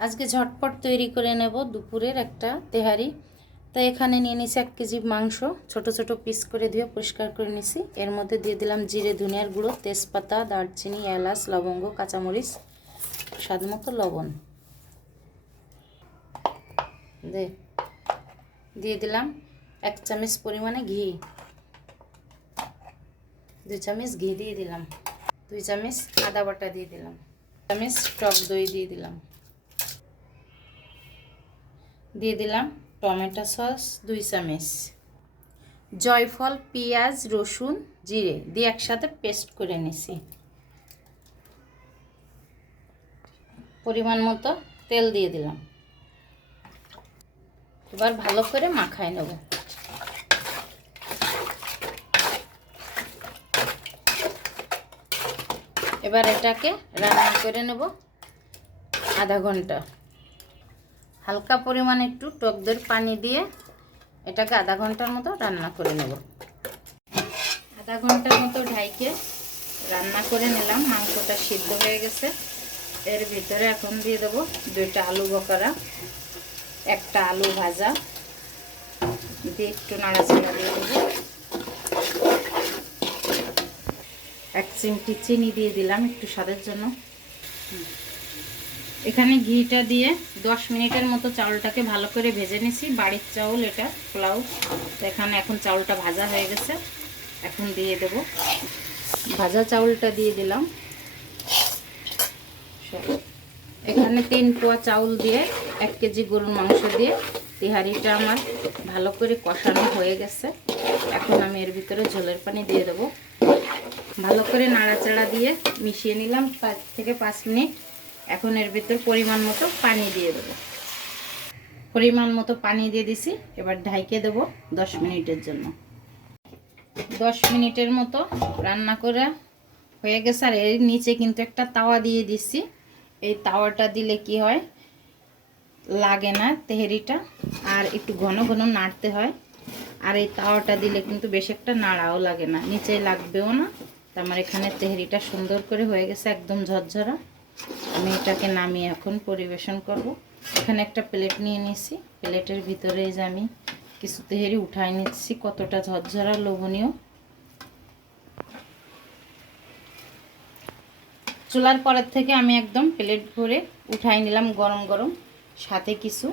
আজকে ঝটপট তৈরি করে নেব দুপুরের একটা তেহারি। তো এখানে নিয়ে নিছি এক কেজি মাংস, ছোট ছোট পিস করে ধুয়ে পরিষ্কার করে নিছি এর মধ্যে দিয়ে দিলাম জিরে, ধনিয়ার গুঁড়ো, তেজপাতা, দারচিনি, এলাচ, লবঙ্গ, কাঁচামরিচ, স্বাদ মতো লবণ। দে, দিয়ে দিলাম এক চামচ পরিমাণে ঘি। দুই চামচ ঘি দিয়ে দিলাম। দুই চামচ আদা বাটা দিয়ে দিলাম। চামচ টক দই দিয়ে দিলাম। দিয়ে দিলাম টমেটো সস, দুই চামচ। জয়ফল, পেঁয়াজ, রসুন, জিরে দিয়ে একসাথে পেস্ট করে নিছি। পরিমাণ মতো তেল দিয়ে দিলাম। এবার ভালো করে মাখায় নেব। এবার এটাকে রান্না করে নেব আধা ঘণ্টা। হালকা পরিমাণে একটু টক পানি দিয়ে এটাকে আধা ঘণ্টার মতো রান্না করে নেব। আধা ঘণ্টার মতো ঢাইকে রান্না করে নিলাম। মাংসটা সিদ্ধ হয়ে গেছে। এর ভিতরে এখন দিয়ে দেবো দুইটা আলু বকরা, একটা আলু ভাজা, দিয়ে একটু নাড়াচাড়া দিয়ে দেবো। এক চিমটি চিনি দিয়ে দিলাম একটু স্বাদের জন্য। এখানে ঘিটা দিয়ে দশ মিনিটের মতো চাউলটাকে ভালো করে ভেজে নিছি। বাড়ির চাউল এটা, পোলাও। তো এখানে এখন চাউলটা ভাজা হয়ে গেছে। এখন দিয়ে দেব। ভাজা চাউলটা দিয়ে দিলাম। এখানে তিন পোয়া চাউল দিয়ে এক কেজি গরুর মাংস দিয়ে তিহারিটা আমার ভালো করে কষানো হয়ে গেছে। এখন আমি এর ভিতরে ঝোলের পানি দিয়ে দেবো। ভালো করে নাড়াচাড়া দিয়ে মিশিয়ে নিলাম পাঁচ থেকে পাঁচ মিনিট। এখন এর ভিতর পরিমাণ মতো পানি দিয়ে দেবো। পরিমাণ মতো পানি দিয়ে দিছি, এবার ঢাইকে দেবো দশ মিনিটের জন্য। দশ মিনিটের মতো রান্না করে হয়ে গেছে, আর এর নিচে কিন্তু একটা তাওয়া দিয়ে দিছি। এই তাওয়াটা দিলে কি হয়, লাগে না তেহেরিটা, আর একটু ঘন ঘন নাড়তে হয়। আর এই তাওয়াটা দিলে কিন্তু বেশ একটা নাড়াও লাগে না, নিচে লাগবেও না। তো আমার এখানে তেহেরিটা সুন্দর করে হয়ে গেছে, একদম ঝরঝরা। আমি এটাকে নামিয়ে এখন পরিবেশন করব। এখানে একটা প্লেট নিয়ে নিছি। প্লেটের ভিতরে যে আমি কিছু তেহেরি উঠাই নিচ্ছি, কতটা ঝরঝরা লোভনীয়। চুলার পরের থেকে আমি একদম প্লেট ভরে উঠাই নিলাম গরম গরম। সাথে কিছু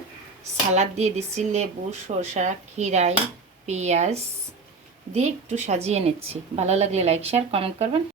সালাদ দিয়ে দিচ্ছি, লেবু শসা খিরাই পেঁয়াজ দিয়ে একটু সাজিয়ে নিচ্ছি। ভালো লাগলে লাইক, শেয়ার, কমেন্ট করবেন।